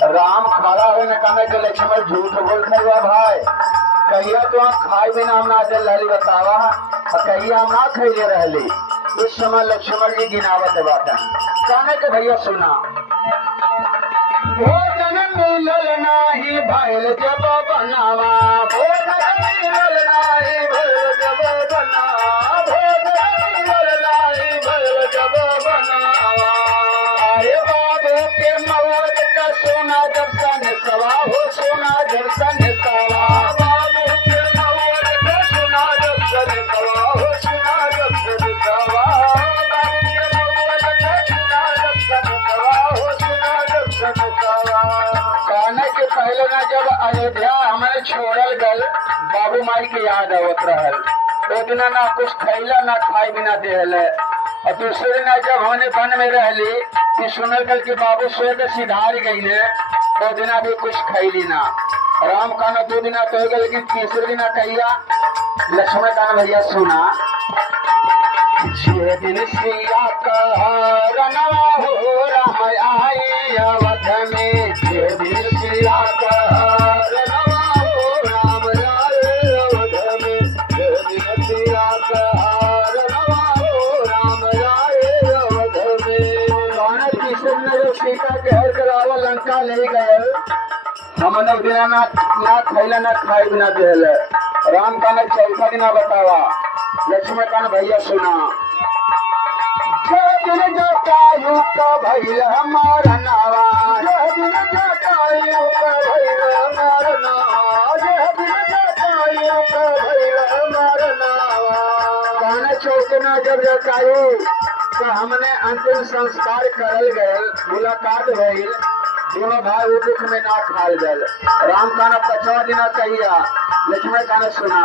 राम खड़ा हुए न कमे के लक्ष्मण झूठ बोल खैया भाई कहिया तो हम खाए बिना हम ना चल रही बतावा कहिया हम ना खैले रहली। उस समय लक्ष्मण जी गिनावत बाटन कहने के भैया सुना भोजन मिलल नाही भैल जब बनावा भोजन मिलल नाही भैल जब बनावा भोजन मिलल नाही भैल जब बनावा अरे बाबू के मौत का सोना दर्शन सवा हो सोना दर्शन सवा बाबू के मौत का सोना दर्शन सवा हो सोना दर्शन सवा बाबू के मौत का सोना दर्शन सवा हो सोना दर्शन सवा। कहने के पहले ना जब अयोध्या हमें छोड़ल गल बाबू माई के याद आवत रहल तो दिन ना कुछ खैला ना खाई बिना देहल और दूसरे दिन जब हमने वन में रहली कि सुनल गल कि बाबू स्वर्ग सिधार गई ने तो दिन भी कुछ खैली ना राम कहना 2 दिन तो हो गए लेकिन तीसरे दिन कहिया लक्ष्मण कहना भैया सुना छह दिन सिया रनवा हो राम आई अवध में 6 दिन सिया रनवा हो राम आए अवध में 6 दिन सिया रनवा हो राम आए अवध में। तीसरे दिन सीता के हर करावा लंका ले गए हमने बिना ना खैला ना खाई बिना देल राम का न चौथा दिन बतावा लक्ष्मण का भैया सुना दिन जटायु का भैया हमारा नावा दिन जटायु का भैया हमारा नावा दिन जटायु का भैया हमारा नावा कहने चौथना जब जटायु तो हमने अंतिम संस्कार करल गए मुलाकात भइल दोनों भाई दुख में ना खाल गल राम काना 5वां दिन कहिया लक्ष्मण काना सुना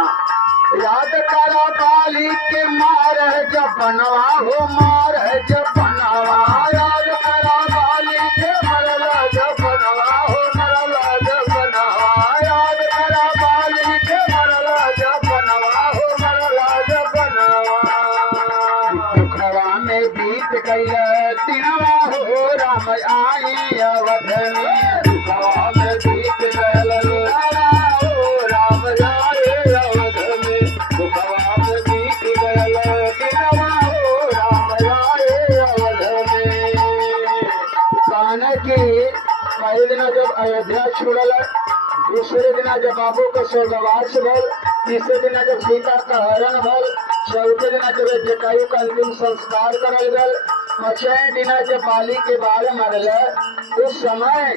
याद करा बाली के मार है जब बनवा हो मार है जब बनवा याद करा बाली के मरला जब बनवा हो मरला जब बनवा याद करा बाली के मरला जब बनवा हो मरला जब बनवा दुखवा में बीत गई दिनवा हो राम आई अवध में दुखवा में बीत गई हो राम आए अवध में दुखवा में बीत गई दिनवा हो राम आए अवध में। कहने की पहले दिन जब अयोध्या छोड़ल दूसरे दिन जब बाबू का स्वर्गवास भल तीसरे दिन जब सीता का हरण भल चौथे दिन जब जटायु का अंतिम संस्कार करल गल 5वें दिन जब बाली के बारे मरल उस समय